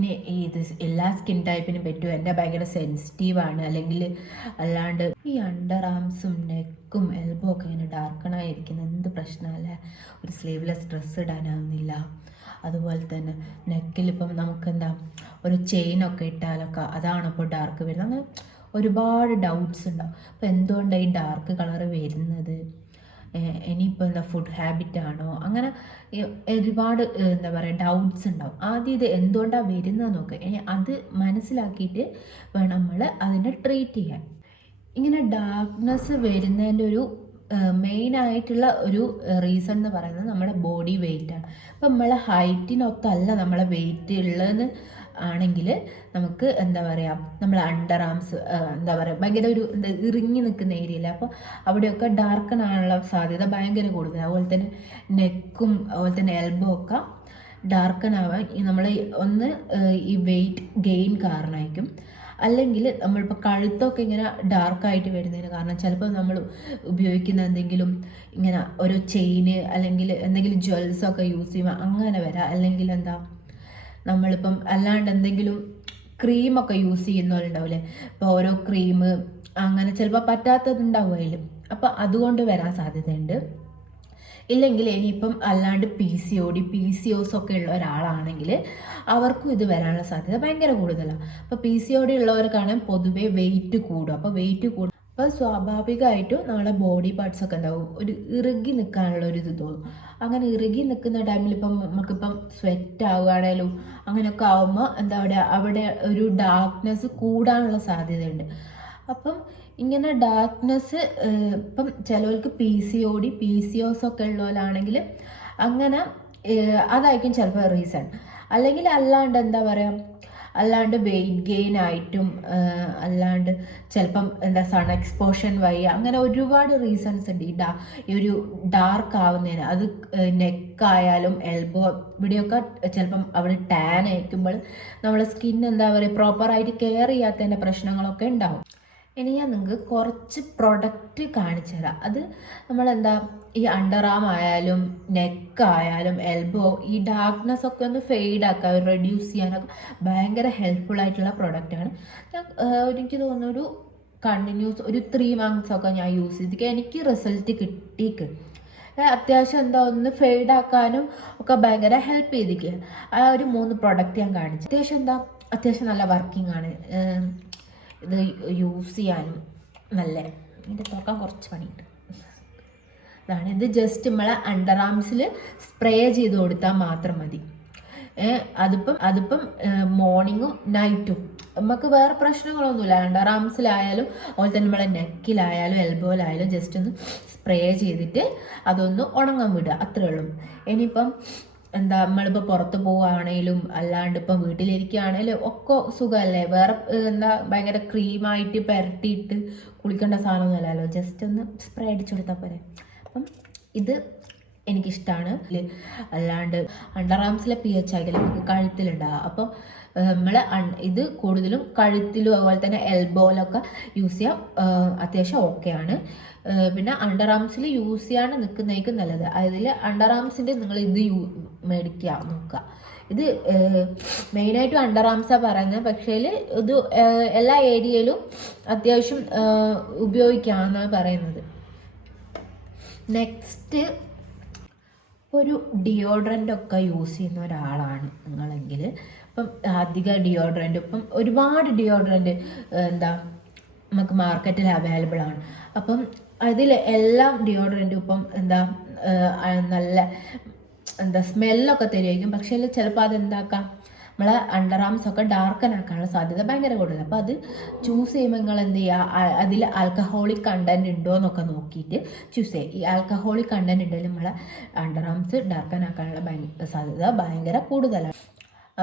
പിന്നെ ഇത് എല്ലാ സ്കിൻ ടൈപ്പിനും പറ്റും. എൻ്റെ ഭയങ്കര സെൻസിറ്റീവാണ്. അല്ലെങ്കിൽ അല്ലാണ്ട് ഈ അണ്ടർ ആംസും നെക്കും എൽബോ ഒക്കെ ഇങ്ങനെ ഡാർക്കണായിരിക്കുന്നത് എന്ത് പ്രശ്നമല്ലേ. ഒരു സ്ലീവ്ലെസ് ഡ്രസ്സ് ഇടാനാവുന്നില്ല. അതുപോലെ തന്നെ നെക്കിലിപ്പം നമുക്കെന്താ ഒരു ചെയിനൊക്കെ ഇട്ടാലൊക്കെ അതാണ് ഇപ്പോൾ ഡാർക്ക് വരുന്നത്. അങ്ങനെ ഒരുപാട് ഡൗട്ട്സ് ഉണ്ടാവും. അപ്പോൾ എന്തുകൊണ്ടാണ് ഈ ഡാർക്ക് കളറ് വരുന്നത്, ഇനിയിപ്പോൾ എന്താ ഫുഡ് ഹാബിറ്റാണോ, അങ്ങനെ ഒരുപാട് എന്താ പറയുക ഡൗട്ട്സ് ഉണ്ടാവും. ആദ്യം ഇത് എന്തുകൊണ്ടാണ് വരുന്നത് നോക്കുക. അത് മനസ്സിലാക്കിയിട്ട് വേണം നമ്മൾ അതിനെ ട്രീറ്റ് ചെയ്യാൻ. ഇങ്ങനെ ഡാർക്ക്നെസ് വരുന്നതിൻ്റെ ഒരു മെയിനായിട്ടുള്ള ഒരു റീസൺ എന്ന് പറയുന്നത് നമ്മുടെ ബോഡി വെയ്റ്റാണ്. അപ്പം നമ്മളെ ഹൈറ്റിനൊത്തല്ല നമ്മളെ വെയിറ്റ് ഉള്ളതെന്ന് ആണെങ്കിൽ നമുക്ക് എന്താ പറയുക, നമ്മൾ അണ്ടർ ആംസ് എന്താ പറയുക ഭയങ്കര ഒരു ഇറുങ്ങി നിൽക്കുന്ന ഏരിയയിൽ, അപ്പോൾ അവിടെയൊക്കെ ഡാർക്കൺ ആകാനുള്ള സാധ്യത ഭയങ്കര കൂടുതലാണ്. അതുപോലെ തന്നെ നെക്കും അതുപോലെ തന്നെ എൽബോ ഒക്കെ ഡാർക്കൺ ആവാൻ നമ്മൾ ഒന്ന് ഈ വെയിറ്റ് ഗെയിൻ കാരണമായിരിക്കും. അല്ലെങ്കിൽ നമ്മളിപ്പോൾ കഴുത്തൊക്കെ ഇങ്ങനെ ഡാർക്കായിട്ട് വരുന്നതിന് കാരണം ചിലപ്പോൾ നമ്മൾ ഉപയോഗിക്കുന്ന എന്തെങ്കിലും ഇങ്ങനെ ഒരു ചെയിന് അല്ലെങ്കിൽ എന്തെങ്കിലും ജ്വൽസൊക്കെ യൂസ് ചെയ്യുമ്പോൾ അങ്ങനെ വരാം. അല്ലെങ്കിൽ എന്താ നമ്മളിപ്പം അല്ലാണ്ട് എന്തെങ്കിലും ക്രീമൊക്കെ യൂസ് ചെയ്യുന്നവരുണ്ടാവില്ലേ, ഇപ്പോൾ ഓരോ ക്രീം അങ്ങനെ ചിലപ്പോൾ പറ്റാത്തതുണ്ടാവും അതിൽ, അപ്പോൾ അതുകൊണ്ട് വരാൻ സാധ്യതയുണ്ട്. ഇല്ലെങ്കിൽ ഇനിയിപ്പം അല്ലാണ്ട് PCOS ഒക്കെ ഉള്ള ഒരാളാണെങ്കിൽ അവർക്കും ഇത് വരാനുള്ള സാധ്യത ഭയങ്കര കൂടുതലാണ്. അപ്പോൾ PCOD ഉള്ളവർക്കാണെങ്കിൽ പൊതുവേ വെയിറ്റ് കൂടും. അപ്പോൾ വെയിറ്റ് കൂടും, അപ്പോൾ സ്വാഭാവികമായിട്ടും നമ്മുടെ ബോഡി പാർട്സ് ഒക്കെ ഉണ്ടാവും ഒരു ഇറുകി നിൽക്കാനുള്ള ഒരു ഇത് തോന്നും. അങ്ങനെ ഇറുകി നിൽക്കുന്ന ടൈമിൽ ഇപ്പം നമുക്കിപ്പം സ്വെറ്റ് ആവുകയാണേലും അങ്ങനെയൊക്കെ ആവുമ്പോൾ എന്താ പറയുക അവിടെ ഒരു ഡാർക്ക്നെസ് കൂടാനുള്ള സാധ്യതയുണ്ട്. അപ്പം ഇങ്ങനെ ഡാർക്ക്നെസ് ഇപ്പം ചിലവർക്ക് PCOS ഒക്കെ ഉള്ളവരാണെങ്കിൽ അങ്ങനെ അതായിരിക്കും ചിലപ്പോൾ റീസൺ. അല്ലെങ്കിൽ അല്ലാണ്ട് എന്താ പറയുക അല്ലാണ്ട് വെയിറ്റ് ഗെയിൻ ആയിട്ടും അല്ലാണ്ട് ചിലപ്പം എന്താ സൺ എക്സ്പോഷൻ വഴി അങ്ങനെ ഒരുപാട് റീസൺസ് ഉണ്ട് ഈ ഒരു ഡാർക്ക് ആവുന്നതിന്. അത് നെക്കായാലും എൽബോ ഇവിടെയൊക്കെ ചിലപ്പം അവിടെ ടാൻ ആയിരിക്കുമ്പോൾ നമ്മളെ സ്കിൻ എന്താ പറയുക പ്രോപ്പറായിട്ട് കെയർ ചെയ്യാത്തതിൻ്റെ പ്രശ്നങ്ങളൊക്കെ ഉണ്ടാവും. ഇനി ഞാൻ നിങ്ങൾക്ക് കുറച്ച് പ്രൊഡക്റ്റ് കാണിച്ചു തരാം. അത് നമ്മളെന്താ ഈ അണ്ടർ ആം ആയാലും നെക്കായാലും എൽബോ ഈ ഡാർക്ക്നെസ് ഒക്കെ ഒന്ന് ഫെയ്ഡ് ആക്കാൻ റെഡ്യൂസ് ചെയ്യാനൊക്കെ ഭയങ്കര ഹെൽപ്ഫുൾ ആയിട്ടുള്ള പ്രൊഡക്റ്റാണ്. ഞാൻ എനിക്ക് തോന്നുന്നു ഒരു കണ്ടിന്യൂസ് ഒരു 3 months ഒക്കെ ഞാൻ യൂസ് ചെയ്തിട്ട് എനിക്ക് റിസൾട്ട് കിട്ടിക്ക്. അത്യാവശ്യം എന്താ ഒന്ന് ഫെയ്ഡ് ആക്കാനും ഒക്കെ ഭയങ്കര ഹെൽപ്പ് ചെയ്തിരിക്കുക. ആ ഒരു 3 പ്രൊഡക്റ്റ് ഞാൻ കാണിച്ചു. അത്യാവശ്യം നല്ല വർക്കിംഗ് ആണ്. ഇത് യൂസ് ചെയ്യാനും നല്ല, ഇതിൻ്റെ തുറക്കാൻ കുറച്ച് പണിയുണ്ട്. ഇത് ജസ്റ്റ് നമ്മളെ അണ്ടർ ആംസിൽ സ്പ്രേ ചെയ്ത് കൊടുത്താൽ മാത്രം മതി. അതിപ്പം മോർണിംഗും നൈറ്റും നമുക്ക് വേറെ പ്രശ്നങ്ങളൊന്നുമില്ല. അണ്ടർ ആംസിലായാലും അതുപോലെ തന്നെ നമ്മളെ നെക്കിലായാലും എൽബോയിലായാലും ജസ്റ്റ് ഒന്ന് സ്പ്രേ ചെയ്തിട്ട് അതൊന്ന് ഉണങ്ങാൻ വിടുക, അത്രേ ഉള്ളൂ. ഇനിയിപ്പം എന്താ നമ്മളിപ്പോൾ പുറത്ത് പോവുകയാണേലും അല്ലാണ്ട് ഇപ്പം വീട്ടിലിരിക്കുകയാണേലും ഒക്കെ സുഖമല്ലേ. വേറെ എന്താ ഭയങ്കര ക്രീമായിട്ട് പുരട്ടിയിട്ട് കുളിക്കേണ്ട സാധനമൊന്നുമല്ലല്ലോ, ജസ്റ്റ് ഒന്ന് സ്പ്രേ അടിച്ചു കൊടുത്താൽ പോരെ. അപ്പം ഇത് എനിക്കിഷ്ടമാണ്. അല്ലാണ്ട് അണ്ടർ ആംസിലെ PH ആയിരിക്കും നമുക്ക് കഴുത്തിലുണ്ടാകുക. അപ്പോൾ നമ്മൾ ഇത് കൂടുതലും കഴുത്തിലും അതുപോലെ തന്നെ എൽബോയിലൊക്കെ യൂസ് ചെയ്യാം, അത്യാവശ്യം ഓക്കെയാണ്. പിന്നെ അണ്ടർ ആംസിൽ യൂസ് ചെയ്യാണ്ട് നിൽക്കുന്നതായിരിക്കും നല്ലത്. അതിൽ അണ്ടർ ആംസിൻ്റെ നിങ്ങൾ ഇത് മേടിക്കുക നോക്കുക. ഇത് മെയിനായിട്ടും അണ്ടർ ആംസാണ് പറയുന്നത്, പക്ഷേ ഇത് എല്ലാ ഏരിയയിലും അത്യാവശ്യം ഉപയോഗിക്കാമെന്നാണ് പറയുന്നത്. നെക്സ്റ്റ്, ഒരു ഡിയോഡ്രൻ്റ് ഒക്കെ യൂസ് ചെയ്യുന്ന ഒരാളാണ് നിങ്ങളെങ്കിൽ ഇപ്പം അധിക ഡിയോഡ്രൻ്റ് ഇപ്പം ഒരുപാട് ഡിയോഡ്രൻ്റ് എന്താ നമുക്ക് മാർക്കറ്റിൽ അവൈലബിൾ ആണ്. അപ്പം അതിൽ എല്ലാം ഡിയോഡ്രൻറ്റും ഇപ്പം എന്താ നല്ല എന്താ സ്മെല്ലൊക്കെ തരുമായിരിക്കും. പക്ഷേ ചിലപ്പോൾ അതെന്താക്കാം നമ്മളെ അണ്ടർ ആംസ് ഒക്കെ ഡാർക്കൻ ആക്കാനുള്ള സാധ്യത ഭയങ്കര കൂടുതലാണ്. അപ്പോൾ അത് ചൂസ് ചെയ്യുമ്പോൾ നിങ്ങൾ എന്ത് ചെയ്യുക, അതിൽ ആൽക്കഹോളിക് കണ്ടൻറ് ഉണ്ടോ എന്നൊക്കെ നോക്കിയിട്ട് ചൂസ് ചെയ്യുക. ഈ ആൽക്കഹോളിക് കണ്ടൻറ് ഉണ്ടെങ്കിൽ നമ്മളെ അണ്ടർ ആംസ് ഡാർക്കൻ ആക്കാനുള്ള സാധ്യത ഭയങ്കര കൂടുതലാണ്.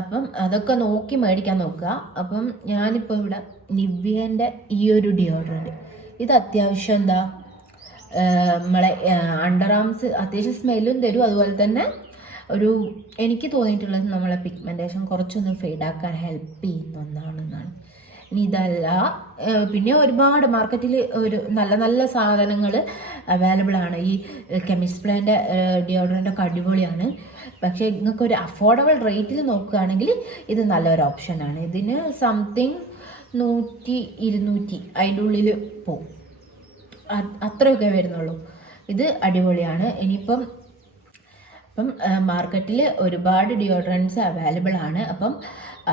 അപ്പം അതൊക്കെ നോക്കി മേടിക്കാൻ നോക്കുക. അപ്പം ഞാനിപ്പോൾ ഇവിടെ നിവ്യേൻ്റെ ഈ ഒരു ഡിയോഡ്രൻറ്റ്, ഇത് അത്യാവശ്യം എന്താ നമ്മളെ അണ്ടർ ആംസ് അത്യാവശ്യം സ്മെല്ലും തരും. അതുപോലെ തന്നെ ഒരു എനിക്ക് തോന്നിയിട്ടുള്ളത് നമ്മളെ പിഗ്മെൻറ്റേഷൻ കുറച്ചൊന്ന് ഫെയ്ഡാക്കാൻ ഹെൽപ്പ് ചെയ്യുന്ന ഒന്നാണെന്നാണ്. ഇനി ഇതല്ല പിന്നെ ഒരുപാട് മാർക്കറ്റിൽ ഒരു നല്ല നല്ല സാധനങ്ങൾ അവൈലബിൾ ആണ്. ഈ കെമിസ്റ്റ് പ്ലാൻ്റെ ഡിയോഡ്രൻ്റൊക്കെ അടിപൊളിയാണ്. പക്ഷേ നിങ്ങൾക്ക് ഒരു അഫോർഡബിൾ റേറ്റിൽ നോക്കുകയാണെങ്കിൽ ഇത് നല്ലൊരു ഓപ്ഷനാണ്. ഇതിന് സംതിങ് 100-200 അതിൻ്റെ ഉള്ളിൽ പോവും, അത്രയൊക്കെ വരുന്നുള്ളൂ. ഇത് അടിപൊളിയാണ്. ഇനിയിപ്പം മാർക്കറ്റിൽ ഒരുപാട് ഡിയോഡ്രൻസ് അവൈലബിൾ ആണ്. അപ്പം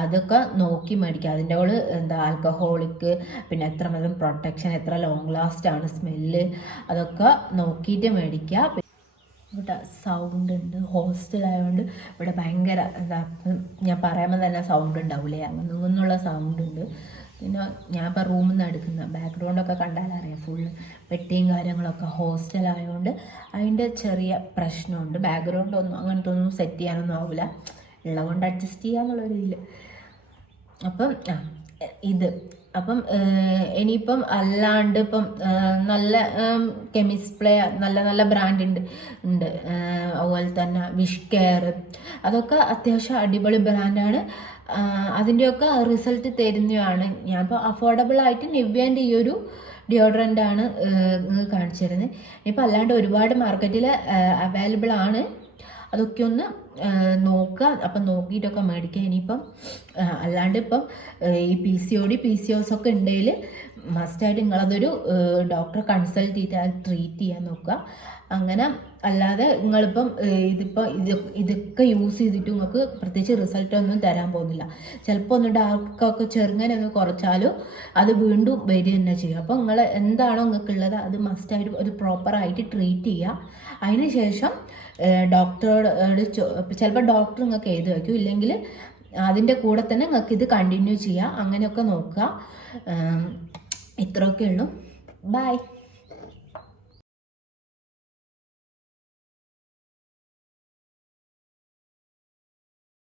അതൊക്കെ നോക്കി മേടിക്കുക. അതിൻ്റെ കൂടെ എന്താ ആൽക്കഹോളിക്, പിന്നെ എത്ര മാത്രം പ്രൊട്ടക്ഷൻ, എത്ര ലോങ് ലാസ്റ്റ് ആണ് സ്മെല്ല്, അതൊക്കെ നോക്കിയിട്ട് മേടിക്കുക. ഇവിടെ സൗണ്ട് ഉണ്ട്, ഹോസ്റ്റലായതുകൊണ്ട് ഇവിടെ ഭയങ്കര എന്താ ഞാൻ പറയുമ്പോൾ തന്നെ സൗണ്ട് ഉണ്ടാവില്ലേ, അങ്ങനെയുള്ള സൗണ്ട് ഉണ്ട്. പിന്നെ ഞാൻ ഇപ്പോൾ റൂമിൽ നിന്ന് എടുക്കുന്ന ബാക്ക്ഗ്രൗണ്ടൊക്കെ കണ്ടാലറിയാം, ഫുള്ള് പെട്ടിയും കാര്യങ്ങളൊക്കെ. ഹോസ്റ്റലായതുകൊണ്ട് അതിൻ്റെ ചെറിയ പ്രശ്നമുണ്ട്. ബാക്ക്ഗ്രൗണ്ട് ഒന്നും അങ്ങനത്തെ ഒന്നും സെറ്റ് ചെയ്യാനൊന്നും ആവില്ല, ഉള്ളതുകൊണ്ട് അഡ്ജസ്റ്റ് ചെയ്യാന്നുള്ളൊരു ഇതിൽ. അപ്പം ഇത് അപ്പം ഇനിയിപ്പം അല്ലാണ്ട് ഇപ്പം നല്ല കെമിസ്റ്റ് പ്ലേ നല്ല നല്ല ബ്രാൻഡ് ഉണ്ട്. അതുപോലെ തന്നെ വിഷ് കെയർ, അതൊക്കെ അത്യാവശ്യം അടിപൊളി ബ്രാൻഡാണ്. അതിൻ്റെയൊക്കെ റിസൾട്ട് തരുന്നതാണ്. ഞാനിപ്പോൾ അഫോർഡബിളായിട്ട് നിവ്യേൻ്റെ ഈ ഒരു ഡിയോഡ്രൻ്റാണ് കാണിച്ചു തരുന്നത്. ഇനിയിപ്പോൾ അല്ലാണ്ട് ഒരുപാട് മാർക്കറ്റിൽ അവൈലബിൾ ആണ്. അതൊക്കെ ഒന്ന് നോക്കുക. അപ്പം നോക്കിയിട്ടൊക്കെ മേടിക്കുക. ഇനിയിപ്പം അല്ലാണ്ട് ഇപ്പം ഈ PCOD PCOS ഒക്കെ ഉണ്ടെങ്കിൽ മസ്റ്റായിട്ട് നിങ്ങളതൊരു ഡോക്ടറെ കൺസൾട്ട് ചെയ്തിട്ട് ട്രീറ്റ് ചെയ്യാൻ നോക്കുക. അങ്ങനെ അല്ലാതെ നിങ്ങളിപ്പം ഇതൊക്കെ യൂസ് ചെയ്തിട്ട് നിങ്ങൾക്ക് പ്രത്യേകിച്ച് റിസൾട്ടൊന്നും തരാൻ പോകുന്നില്ല. ചിലപ്പോൾ ഒന്ന് ഡാർക്കൊക്കെ ചെറുങ്ങനെ ഒന്ന് കുറച്ചാലും അത് വീണ്ടും വരിക തന്നെ ചെയ്യും. അപ്പോൾ നിങ്ങൾ എന്താണോ നിങ്ങൾക്കുള്ളത് അത് മസ്റ്റായിട്ട് ഒരു പ്രോപ്പറായിട്ട് ട്രീറ്റ് ചെയ്യുക. അതിന് ശേഷം ഡോക്ടറോട് ചിലപ്പോൾ ഡോക്ടർ നിങ്ങൾക്ക് എഴുതി വയ്ക്കും, ഇല്ലെങ്കിൽ അതിൻ്റെ കൂടെ തന്നെ നിങ്ങൾക്ക് ഇത് കണ്ടിന്യൂ ചെയ്യാം. അങ്ങനെയൊക്കെ നോക്കുക. ഇത്രയൊക്കെ ഉള്ളൂ. ബൈ.